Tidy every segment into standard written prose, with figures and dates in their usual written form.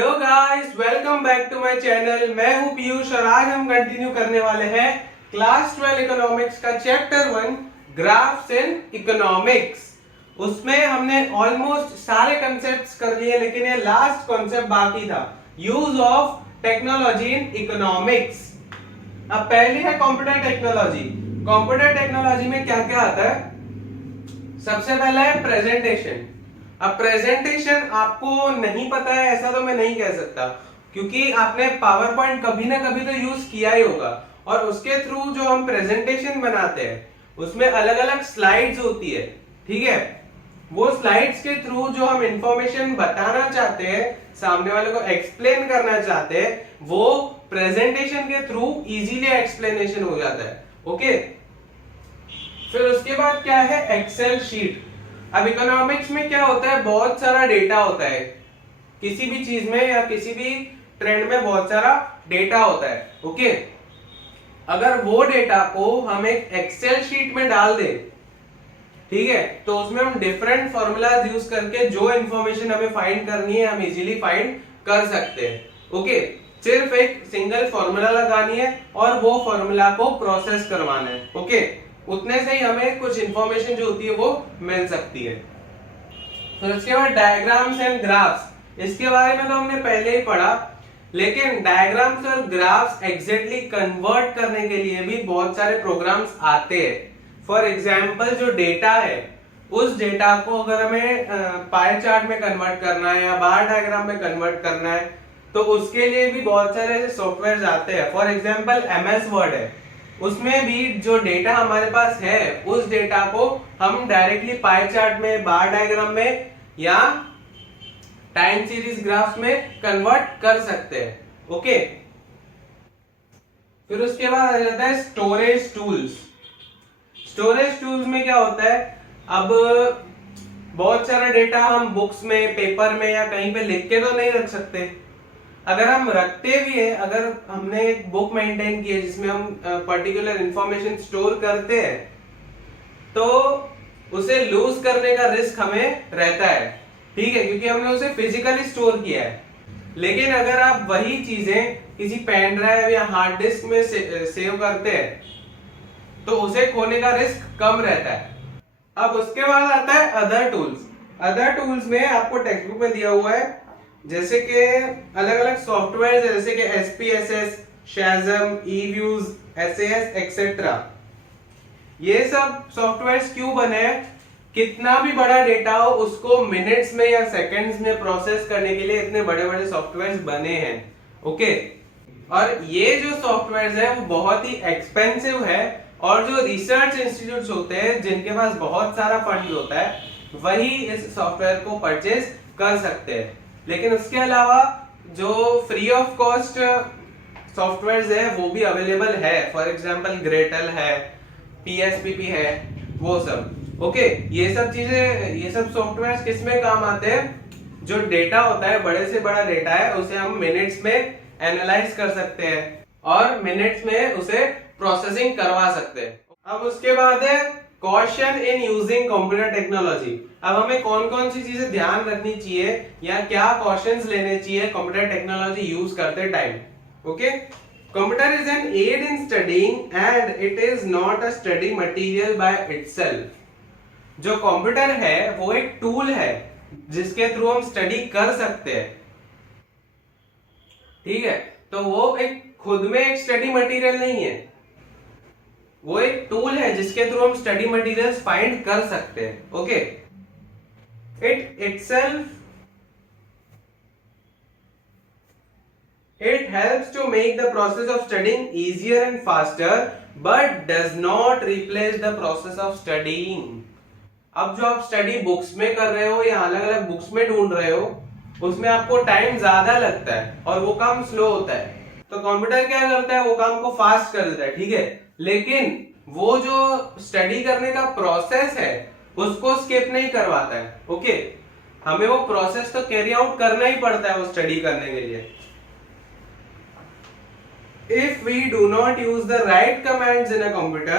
Hello guys, welcome back to my channel. मैं हूं पीयूष और आज हम कंटिन्यू करने वाले हैं क्लास 12 इकोनॉमिक्स का चैप्टर 1 ग्राफ्स इन इकोनॉमिक्स। उसमें हमने ऑलमोस्ट सारे कंसेप्ट्स कर लिए, लेकिन ये लास्ट कॉन्सेप्ट बाकी था, use of technology in economics. अब पहली है कंप्यूटर टेक्नोलॉजी। कंप्यूटर टेक्नोलॉजी में क्या क्या आता है? सबसे पहला है प्रेजेंटेशन। अब प्रेजेंटेशन आपको नहीं पता है ऐसा तो मैं नहीं कह सकता, क्योंकि आपने पावर पॉइंट कभी ना कभी तो यूज किया ही होगा। और उसके थ्रू जो हम प्रेजेंटेशन बनाते हैं उसमें अलग अलग स्लाइड्स होती है, ठीक है। वो स्लाइड्स के थ्रू जो हम इंफॉर्मेशन बताना चाहते हैं, सामने वाले को एक्सप्लेन करना चाहते हैं, वो प्रेजेंटेशन के थ्रू इजीली एक्सप्लेनेशन हो जाता है। ओके, फिर उसके बाद क्या है? Excel sheet. अब इकोनॉमिक्स में क्या होता है, बहुत सारा डेटा होता है, किसी भी चीज में या किसी भी ट्रेंड में बहुत सारा डेटा होता है। ओके, अगर वो डेटा को हम एक एक्सेल शीट में डाल दें, ठीक है, तो उसमें हम डिफरेंट फॉर्मूलाज यूज करके जो इंफॉर्मेशन हमें फाइंड करनी है हम इजीली फाइंड कर सकते हैं। ओके, सिर्फ एक सिंगल फॉर्मूला लगानी है और वो फॉर्मूला को प्रोसेस करवाना है। ओके, उतने से ही हमें कुछ इंफॉर्मेशन जो होती है वो मिल सकती है। तो इसके बाद डायग्राम्स एंड ग्राफ्स। इसके बारे में तो हमने पहले ही पढ़ा, लेकिन डायग्राम्स और ग्राफ्स एग्जैक्टली कन्वर्ट करने के लिए भी बहुत सारे प्रोग्राम्स आते हैं। फॉर एग्जाम्पल, जो डेटा है उस डेटा को अगर हमें पाई चार्ट में कन्वर्ट करना है या बार डायग्राम में कन्वर्ट करना है, तो उसके लिए भी बहुत सारे ऐसे सॉफ्टवेयर आते हैं। फॉर एग्जाम्पल MS वर्ड है, उसमें भी जो डेटा हमारे पास है उस डेटा को हम डायरेक्टली पाई चार्ट में, बार डायग्राम में या टाइम सीरीज ग्राफ्स में कन्वर्ट कर सकते हैं। ओके, फिर उसके बाद आ जाता है स्टोरेज टूल्स। स्टोरेज टूल्स में क्या होता है? अब बहुत सारा डेटा हम बुक्स में, पेपर में या कहीं पे लिख के तो नहीं रख सकते। अगर हम रखते भी हैं, अगर हमने एक बुक मेंटेन की है जिसमें हम पर्टिकुलर इंफॉर्मेशन स्टोर करते हैं, तो उसे लूज करने का रिस्क हमें रहता है, ठीक है, क्योंकि हमने उसे फिजिकली स्टोर किया है। लेकिन अगर आप वही चीजें किसी पेन ड्राइव या हार्ड डिस्क में सेव करते हैं तो उसे खोने का रिस्क कम रहता है। अब उसके बाद आता है अदर टूल्स। अदर टूल्स में आपको टेक्स्ट बुक में दिया हुआ है, जैसे कि अलग अलग सॉफ्टवेयर जैसे कि SPSS, Shazam, eViews, SAS etcetera. ये सब सॉफ्टवेयर्स क्यों बने हैं? कितना भी बड़ा डेटा हो उसको मिनट्स में या सेकंड्स में प्रोसेस करने के लिए इतने बड़े बड़े सॉफ्टवेयर्स बने हैं। ओके, और ये जो सॉफ्टवेयर्स है वो बहुत ही एक्सपेंसिव है, और जो रिसर्च इंस्टीट्यूट्स होते हैं जिनके पास बहुत सारा फंड होता है वही इस सॉफ्टवेयर को परचेज कर सकते हैं। लेकिन उसके अलावा जो फ्री ऑफ कॉस्ट सॉफ्टवेयर्स है वो भी अवेलेबल है। फॉर एग्जांपल ग्रेटल है, PSPP है, वो सब। ओके, ये सब चीजें, ये सब सॉफ्टवेयर्स किस में काम आते हैं? जो डेटा होता है, बड़े से बड़ा डेटा है, उसे हम मिनट्स में एनालाइज कर सकते हैं और मिनट्स में उसे प्रोसेसिंग करवा सकते हैं। अब उसके बाद है caution in using computer technology. अब हमें कौन कौन सी चीजें ध्यान रखनी चाहिए या क्या कॉशंस लेने चाहिए कंप्यूटर टेक्नोलॉजी यूज करते टाइम। Okay, computer is an aid in studying and it is not a study material by itself. जो कंप्यूटर है वो एक टूल है जिसके थ्रू हम स्टडी कर सकते हैं, ठीक है। तो वो एक खुद में एक स्टडी मटेरियल नहीं है, वो एक टूल है जिसके थ्रू हम स्टडी मटेरियल्स फाइंड कर सकते हैं। Okay, it itself it helps to make the process of studying easier and faster but does not replace the process of studying। अब जो आप स्टडी बुक्स में कर रहे हो या अलग अलग बुक्स में ढूंढ रहे हो उसमें आपको टाइम ज्यादा लगता है और वो काम स्लो होता है। तो कंप्यूटर क्या करता है? वो काम को फास्ट कर देता है, ठीक है, लेकिन वो जो स्टडी करने का प्रोसेस है उसको स्किप नहीं करवाता है। ओके, हमें वो प्रोसेस तो कैरी आउट करना ही पड़ता है वो स्टडी करने के लिए। If we do not use the right commands in a computer,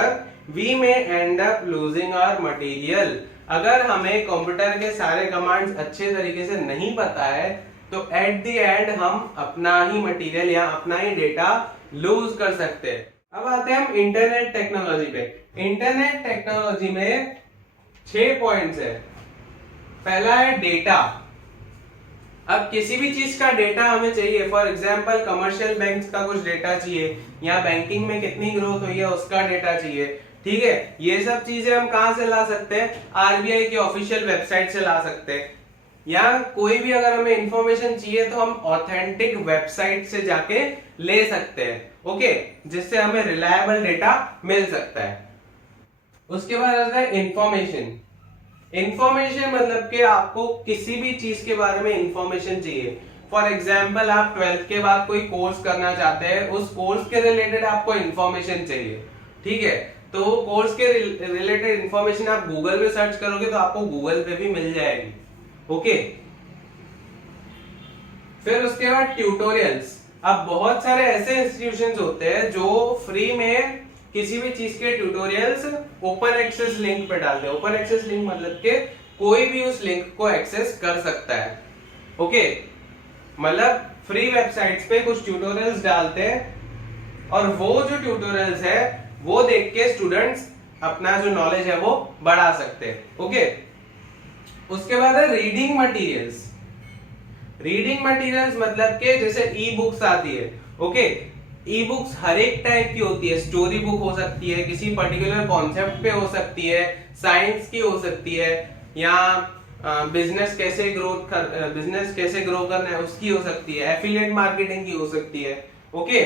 we may end up losing our material। अगर हमें कंप्यूटर के सारे कमांड्स अच्छे तरीके से नहीं पता है तो एट द एंड हम अपना ही मटेरियल या अपना ही डेटा लूज कर सकते हैं। अब आते हैं हम इंटरनेट टेक्नोलॉजी पे। इंटरनेट टेक्नोलॉजी में 6 पॉइंट्स है। पहला है डेटा। अब किसी भी चीज का डेटा हमें चाहिए, फॉर एग्जांपल कमर्शियल बैंक्स का कुछ डेटा चाहिए या बैंकिंग में कितनी ग्रोथ हुई है उसका डेटा चाहिए, ठीक है। ये सब चीजें हम कहां से ला सकते हैं? आरबीआई की ऑफिशियल वेबसाइट से ला सकते हैं, या कोई भी अगर हमें इंफॉर्मेशन चाहिए तो हम ऑथेंटिक वेबसाइट से जाके ले सकते हैं, ओके, जिससे हमें रिलायबल डेटा मिल सकता है। उसके बाद आता है इंफॉर्मेशन। इंफॉर्मेशन मतलब कि आपको किसी भी चीज के बारे में इंफॉर्मेशन चाहिए। फॉर एग्जाम्पल आप 12th के बाद कोई कोर्स करना चाहते हैं, उस कोर्स के रिलेटेड आपको इंफॉर्मेशन चाहिए, ठीक है। तो कोर्स के रिलेटेड इंफॉर्मेशन आप गूगल पे सर्च करोगे तो आपको गूगल पे भी मिल जाएगी, ओके। फिर उसके बाद ट्यूटोरियल्स। अब बहुत सारे ऐसे इंस्टीट्यूशंस होते हैं जो फ्री में किसी भी चीज के ट्यूटोरियल्स ओपन एक्सेस लिंक पे डालते हैं। ओपन एक्सेस लिंक मतलब कि कोई भी उस लिंक को एक्सेस कर सकता है, ओके। मतलब फ्री वेबसाइट्स पे कुछ ट्यूटोरियल्स डालते हैं और वो जो ट्यूटोरियल्स है वो देख के स्टूडेंट्स अपना जो नॉलेज है वो बढ़ा सकते हैं, ओके। उसके बाद है रीडिंग मटेरियल्स। रीडिंग मटेरियल्स मतलब के जैसे ई बुक्स आती है, ओके। ई बुक्स हर एक टाइप की होती है। स्टोरी बुक हो सकती है, किसी पर्टिकुलर कॉन्सेप्ट पे हो सकती है, साइंस की हो सकती है, या बिजनेस कैसे ग्रो करना है उसकी हो सकती है, एफिलिएट मार्केटिंग की हो सकती है, ओके।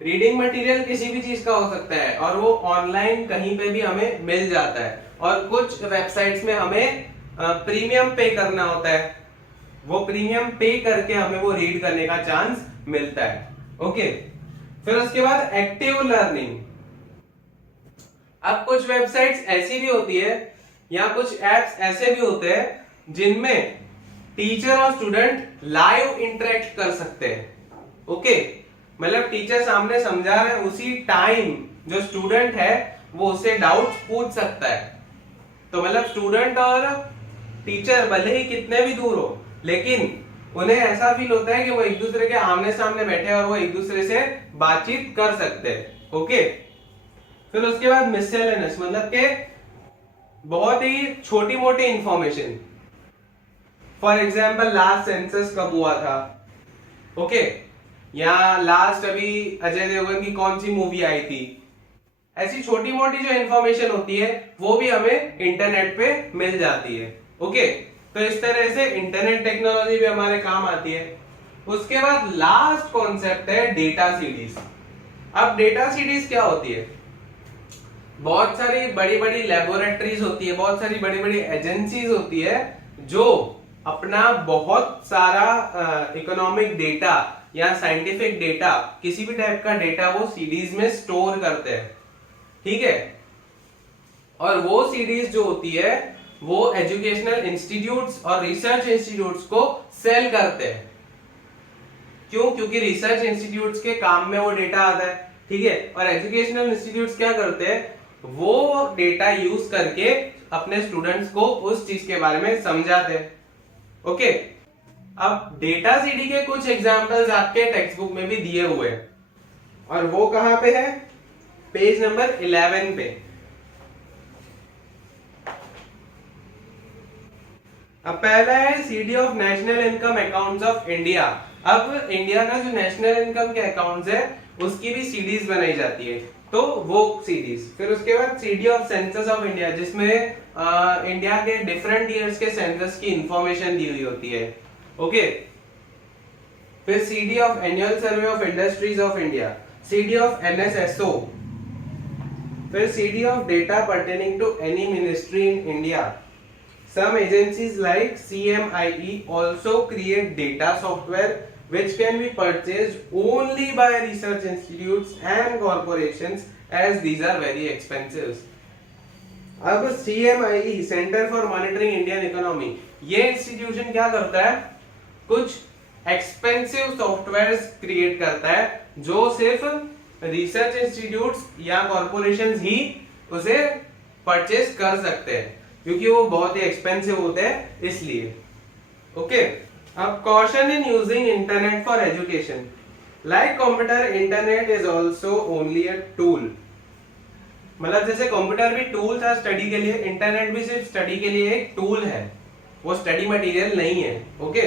रीडिंग मटेरियल किसी भी चीज का हो सकता है और वो ऑनलाइन कहीं पे भी हमें मिल जाता है। और कुछ वेबसाइट्स में हमें प्रीमियम पे करना होता है, वो प्रीमियम पे करके हमें वो रीड करने का चांस मिलता है, ओके। फिर उसके बाद एक्टिव लर्निंग। अब कुछ वेबसाइट्स ऐसी भी होती है या कुछ एप्स ऐसे भी होते हैं जिनमें टीचर और स्टूडेंट लाइव इंटरेक्ट कर सकते हैं, ओके। मतलब टीचर सामने समझा रहे हैं, उसी टाइम जो स्टूडेंट है वो उससे डाउट्स पूछ सकता है। तो मतलब स्टूडेंट और टीचर भले ही कितने भी दूर हो, लेकिन उन्हें ऐसा फील होता है कि वो एक दूसरे के आमने सामने बैठे हैं और वो एक दूसरे से बातचीत कर सकते हैं, ओके। फिर उसके बाद मिसलेनियस मतलब के बहुत ही छोटी मोटी information. For example last census कब हुआ था, ओके, या लास्ट अभी अजय देवगन की कौन सी मूवी आई थी। ऐसी छोटी मोटी जो इंफॉर्मेशन होती है वो भी हमें इंटरनेट पे मिल जाती है, ओके। तो इस तरह से इंटरनेट टेक्नोलॉजी भी हमारे काम आती है। उसके बाद लास्ट कॉन्सेप्ट है डेटा सीडीज। अब डेटा सीडीज क्या होती है? बहुत सारी बड़ी बड़ी लेबोरेटरीज होती है, बहुत सारी बड़ी बड़ी एजेंसीज होती है जो अपना बहुत सारा इकोनॉमिक डेटा या साइंटिफिक डेटा, किसी भी टाइप का डेटा वो सीडीज में स्टोर करते हैं, ठीक है। और वो सीडीज जो होती है वो एजुकेशनल इंस्टीट्यूट्स और रिसर्च इंस्टीट्यूट्स को सेल करते हैं। क्यों? क्योंकि रिसर्च इंस्टीट्यूट्स के काम में वो डेटा आता है, ठीक है। और एजुकेशनल इंस्टीट्यूट्स क्या करते हैं? वो डेटा यूज करके अपने स्टूडेंट्स को उस चीज के बारे में समझाते हैं, ओके। अब डेटा सीडी के कुछ एग्जांपल्स आपके टेक्स्ट बुक में भी दिए हुए हैं और वो कहां पे है? पेज नंबर 11 पे। अब पहला है CD of national income accounts of India. अब इंडिया का जो नेशनल इनकम के अकाउंट्स है उसकी भी सीडीज बनाई जाती है, तो वो सीडीज। फिर उसके बाद CD of census of India, जिसमें इंडिया के डिफरेंट ईयर्स के सेंसस की इंफॉर्मेशन दी हुई होती है, ओके। फिर CD of annual survey of industries of India, CD of NSSO, फिर CD of data pertaining to any ministry in India. Some agencies like CMIE also create data software which can be purchased only by research institutes and corporations as these are very expensive. अब CMIE Center for Monitoring Indian Economy, ये institution क्या करता है? कुछ expensive software create करता है जो सिर्फ रिसर्च इंस्टीट्यूट्स या कॉर्पोरेशंस ही उसे परचेज कर सकते हैं, क्योंकि वो बहुत ही एक्सपेंसिव होते हैं इसलिए, ओके। अब caution in using internet for education. Like computer, internet is also only a tool. मतलब जैसे कंप्यूटर भी टूल था स्टडी के लिए, इंटरनेट भी सिर्फ स्टडी के लिए एक टूल है, वो स्टडी मटेरियल नहीं है. Okay,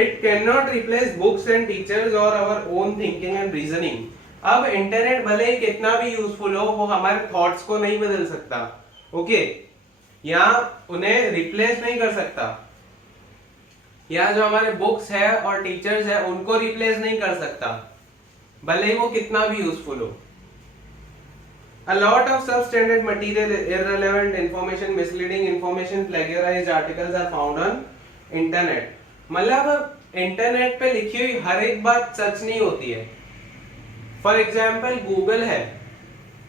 it can not replace books and teachers और our own thinking and reasoning. अब इंटरनेट भले ही कितना भी यूजफुल हो, वो हमारे थॉट्स को नहीं बदल सकता. ओके, या उन्हें रिप्लेस नहीं कर सकता, या जो हमारे बुक्स है और टीचर्स है उनको रिप्लेस नहीं कर सकता, भले ही वो कितना भी यूजफुल हो. A lot of substandard material, irrelevant information, misleading information, plagiarized articles are found on internet. मतलब इंटरनेट पे लिखी हुई हर एक बात सच नहीं होती है. फॉर एग्जाम्पल गूगल है,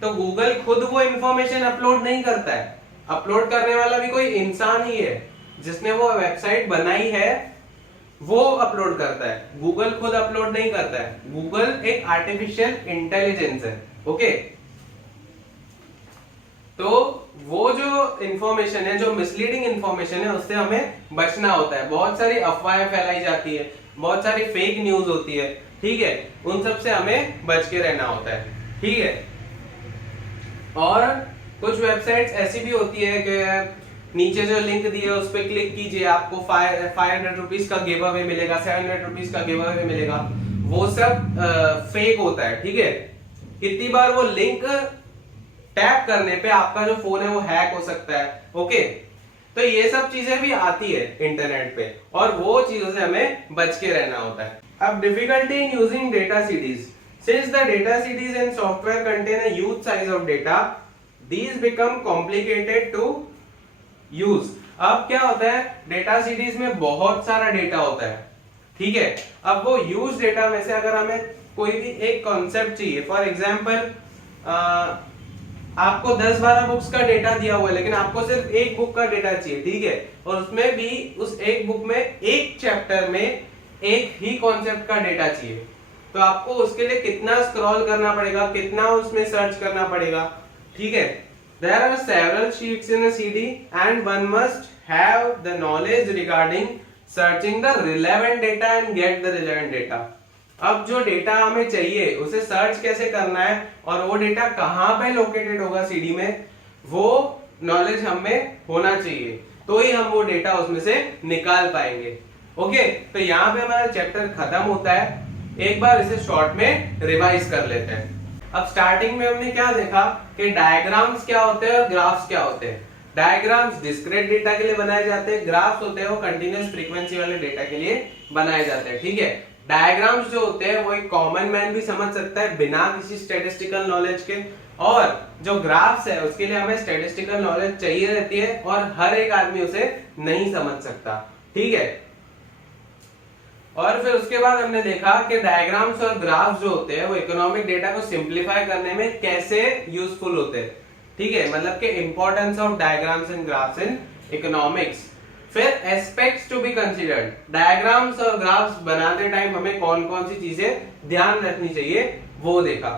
तो गूगल खुद वो इंफॉर्मेशन अपलोड नहीं करता है. अपलोड करने वाला भी कोई इंसान ही है, जिसने वो वेबसाइट बनाई है वो अपलोड करता है. गूगल खुद अपलोड नहीं करता है. गूगल एक आर्टिफिशियल इंटेलिजेंस है. ओके, तो वो जो इंफॉर्मेशन है, जो मिसलीडिंग इंफॉर्मेशन है, उससे हमें बचना होता है. बहुत सारी अफवाहें फैलाई जाती है, बहुत सारी फेक न्यूज होती है, ठीक है, उन सब से हमें बच के रहना होता है. ठीक है, और कुछ वेबसाइट्स ऐसी भी होती है कि नीचे जो लिंक दिए है उस पर क्लिक कीजिए, आपको 500 रुपीज का गिव अवे मिलेगा, 700 रुपीज का गिव अवे मिलेगा. वो सब फेक होता है. ठीक है, कितनी बार वो लिंक टैप करने पे आपका जो फोन है वो हैक हो सकता है. ओके, तो ये सब चीजें भी आती है इंटरनेट पे, और वो चीजों से हमें बच के रहना होता है. अब difficulty in using data CDs. Since the data CDs and software contain a huge size of data, these become complicated to use. अब क्या होता है, डेटा सीडीज में बहुत सारा डेटा होता है. ठीक है, अब वो यूज डेटा में से अगर हमें कोई भी एक कॉन्सेप्ट चाहिए, फॉर एग्जांपल आपको 10-12 बुक्स का डेटा दिया हुआ है, लेकिन आपको सिर्फ एक बुक का डेटा चाहिए. ठीक है, और उसमें भी उस एक बुक में एक चैप्टर में एक ही कॉन्सेप्ट का डेटा चाहिए, तो आपको उसके लिए कितना स्क्रॉल करना पड़ेगा, कितना उसमें सर्च करना पड़ेगा. ठीक है, there are several sheets in a CD and one must have the knowledge regarding searching the relevant data and get the relevant data. अब जो डेटा हमें चाहिए उसे सर्च कैसे करना है और वो डेटा कहाँ पे लोकेटेड होगा सीडी में, वो नॉलेज हमें होना चाहिए, तो ही हम वो डेटा उसमें से निकाल पाएंगे. ओके, तो यहाँ पे हमारा चैप्टर खत्म होता है. एक बार इसे शॉर्ट में रिवाइज कर लेते हैं. अब स्टार्टिंग में हमने क्या देखा कि डायग्राम्स क्या होते हैं और ग्राफ्स क्या होते हैं. डायग्राम्स डिस्क्रीट डेटा के लिए बनाए जाते हैं, ग्राफ्स होते हैं वो कंटीन्यूअस फ्रीक्वेंसी वाले डेटा के लिए बनाए जाते हैं. ठीक है, डायग्राम्स जो होते हैं वो एक कॉमन मैन भी समझ सकता है बिना किसी स्टैटिस्टिकल नॉलेज के, और जो ग्राफ्स है उसके लिए हमें स्टैटिस्टिकल नॉलेज चाहिए रहती है और हर एक आदमी उसे नहीं समझ सकता. ठीक है, और फिर उसके बाद हमने देखा कि डायग्राम्स और ग्राफ्स जो होते हैं वो इकोनॉमिक डेटा को सिंप्लीफाई करने में कैसे यूजफुल होते हैं. ठीक है, मतलब कि importance of diagrams and graphs in economics. फिर aspects to be considered. Diagrams और ग्राफ्स बनाते टाइम हमें कौन कौन सी चीजें ध्यान रखनी चाहिए वो देखा.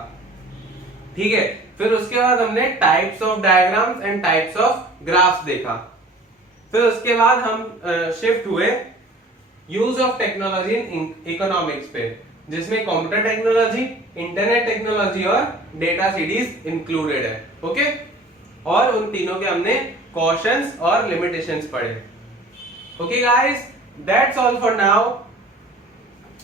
ठीक है, फिर उसके बाद हमने types of diagrams and types of graphs देखा. फिर उसके बाद हम शिफ्ट हुए use of technology in economics पे, जिसमें कंप्यूटर टेक्नोलॉजी, इंटरनेट टेक्नोलॉजी और डेटा सीडीज इंक्लूडेड है. ओके, और उन तीनों के हमने कॉशंस और लिमिटेशंस पढ़े. Okay guys, that's all for now.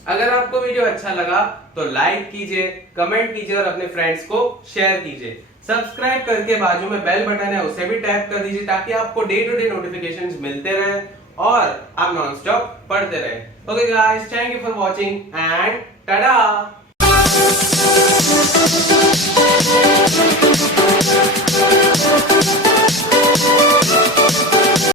अगर आपको वीडियो अच्छा लगा तो लाइक कीजिए, कमेंट कीजिए और अपने फ्रेंड्स को शेयर कीजिए. सब्सक्राइब करके बाजू में बेल बटन है उसे भी टैप कर दीजिए ताकि आपको डे टू डे नोटिफिकेशंस मिलते रहे और आप नॉन स्टॉप पढ़ते रहे. Okay guys, thank you for watching and Tata.